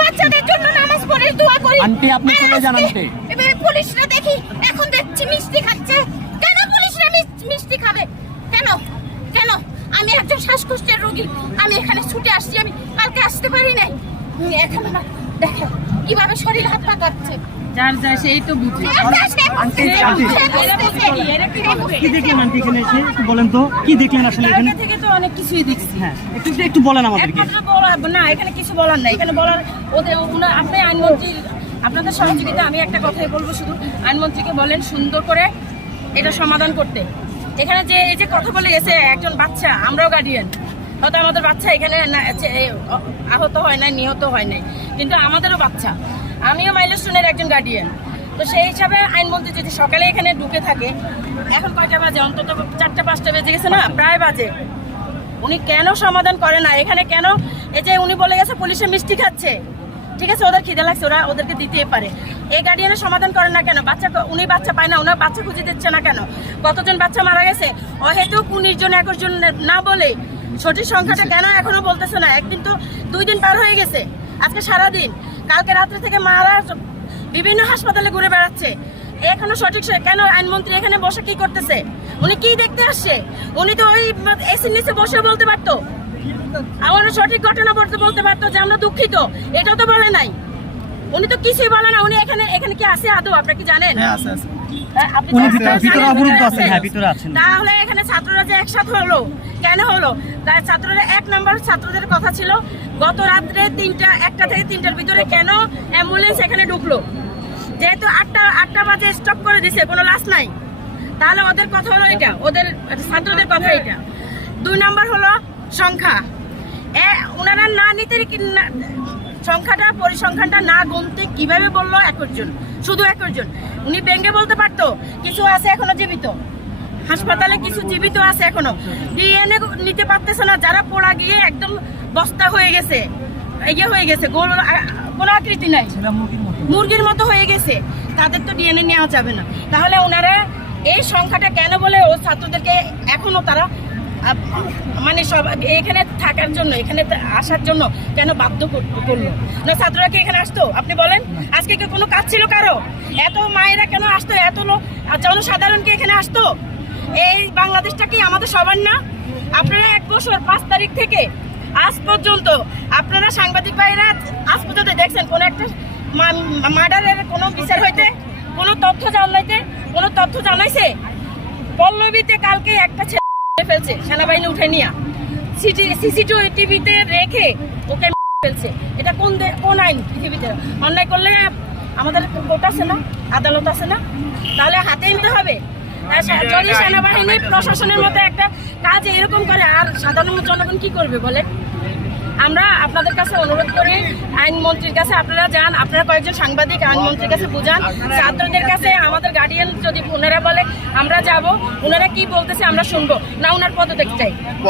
বাচ্চাদের জন্য নামাজ পড়ে দোয়া করি। আন্টি, আপনি চলে যান, আন্টি। এবারে পুলিশরা দেখি এখন দেখছি মিষ্টি খাচ্ছে। কেন পুলিশরা মিষ্টি খাবে? কেন? কেন? আমি একজন শ্বাসকষ্টের রোগী। আমি এখানে ছুটে আসছি আমি কালকে আসতে পারি নাই। এখন আমার দেখো কীভাবে শরীর হাত পা কাঁপছে। যার যা সেই তো বুঝে। আন্টি, সে আন্টি। বুঝতেছে। কি দেখলেন আন্টি এখানে এসে? একটু বলেন তো কি দেখলেন আসলে এখানে থেকে তো অনেক কিছুই দেখছি। হ্যাঁ একটু একটু- একটু বলেন আমাদেরকে। না এখানে কিছু বলার নাই। এখানে বলার ওদের আপনি আইনমন্ত্রী আপনাদের সহযোগিতা আমি একটা কথাই বলব শুধু। আইনমন্ত্রীকে বলেন সুন্দর করে এটা সমাধান করতে। এখানে যে এই যে কথা বলে গেছে একজন বাচ্চা আমরাও গার্ডিয়ান হয়তো আমাদের বাচ্চা এখানে আহত হয় নাই, নিহত হয় নাই। কিন্তু আমাদেরও বাচ্চা। আমিও মাইলস্টোনের একজন গার্ডিয়ান তো সেই হিসাবে আইনমন্ত্রী যদি সকালে এখানে ঢুকে থাকে, এখন কয়টা বাজে? অন্তত চারটা, পাঁচটা বেজে গেছে না? প্রায় বাজে। উনি কেন সমাধান করে না? এখানে কেন? এই যে উনি বলে গেছে পুলিশে মিষ্টি খাচ্ছে। ঠিক আছে, ওদের খিদে লাগছে, ওরা ওদেরকে দিতেই পারে। এই গার্ডিয়ানের সমাধান করে না কেন? বাচ্চা উনি বাচ্চা পায় না ওনার বাচ্চা খুঁজে দিচ্ছে না কেন? কতজন বাচ্চা মারা গেছে? অহেতুক উনিশ জন, একুশ জন না বলে সঠিক সংখ্যাটা কেন এখনও বলতেছে না? একদিন তো দুই দিন পার হয়ে গেছে। আজকে সারা দিন কালকে রাত্রে থেকে মারা বিভিন্ন হাসপাতালে ঘুরে বেড়াচ্ছে। এখনও সঠিক কেন আইনমন্ত্রী এখানে বসে কি করতেছে? উনি কি দেখতে আসছে? উনি তো ওই এসির নিচে বসে বলতে পারতো। আমার সঠিক ঘটনা বলতে বলতে পারতো যে আমরা দুঃখিত। এটাও তো বলে নাই। উনি তো কিছুই বলে না। উনি এখানে এখানে কি আছে আদৌ? আপনি কি জানেন? হ্যাঁ উনি ভিতরে- ভিতরে অবরুদ্ধ আছেন, হ্যাঁ, ভিতরে আছেন। তাহলে এখানে ছাত্ররা যে একসাথে হলো কেন হলো? তাই ছাত্ররা এক নাম্বার ছাত্রদের কথা ছিল গত রাত্রে তিনটা একটা থেকে তিনটার ভিতরে কেন অ্যাম্বুলেন্স এখানে ঢুকলো? যেহেতু আটটা আটটা বাজে স্টপ করে দিছে কোনো লাশ নাই। তাহলে ওদের কথা হলো এটা ওদের ছাত্রদের কথা এটা। দুই নাম্বার হলো সংখ্যা। এ ওনারা না নিতে সংখ্যাটা পরিসংখ্যানটা না গুনতে কীভাবে বলল একজন শুধু একজন উনি ব্যঙ্গে বলতে পারতো কিছু আছে এখনও জীবিত? হাসপাতালে কিছু জীবিত আছে এখনও। ডিএনএ নিতে পারতেছে না যারা পড়া গিয়ে একদম বস্তা হয়ে গেছে। ইয়ে হয়ে গেছে গোল কোনো আকৃতি নাই। মুরগির মতো। হয়ে গেছে। তাদের তো ডিএনএ নেওয়া যাবে না। তাহলে ওনারা এই সংখ্যাটা কেন বলে ও ছাত্রদেরকে এখনও তারা মানে সব এখানে থাকার জন্য, এখানে আসার জন্য কেন বাধ্য কর- করল? না, ছাত্ররা কি এখানে আসতো? আপনি বলেন। আজকে কি কোনো কাজ ছিল কারও? এত মায়েরা কেন আসতো? এত লোক জনসাধারণ কি এখানে আসতো? এই বাংলাদেশটা কি আমাদের সবার না? আপনারা এক বছর, পাঁচ তারিখ থেকে আজ পর্যন্ত আপনারা সাংবাদিক ভাইরা আজ পর্যন্ত দেখছেন কোনো একটা মার্ডারের কোনো বিচার হইতে, কোনো তথ্য জানাইতে, কোনো তথ্য জানাইছে? পল্লবীতে কালকে একটা ফেলছে সেনাবাহিনী উঠে নিয়ে। সিটি সিসিটিভিতে রেখে ওকে ফেলছে। এটা কোন কোন আইন পৃথিবীতে? অন্যায় করলে আমাদের কোর্ট আছে না? আদালত আছে না? তাহলে হাতে নিতে হবে। যদি সেনাবাহিনী প্রশাসনের মতো একটা কাজ এরকম করে আর সাধারণ জনগণ কি করবে বলে আমরা আপনাদের কাছে অনুরোধ করি আইনমন্ত্রীর কাছে আপনারা যান আপনারা কয়েকজন সাংবাদিক আইনমন্ত্রীর কাছে বুঝান ছাত্রদের কাছে আমাদের গার্ডিয়ান যদি ওনারা বলে আমরা যাব ওনারা কি বলতেছে আমরা শুনব। না ওনার পদত্যাগ চাই।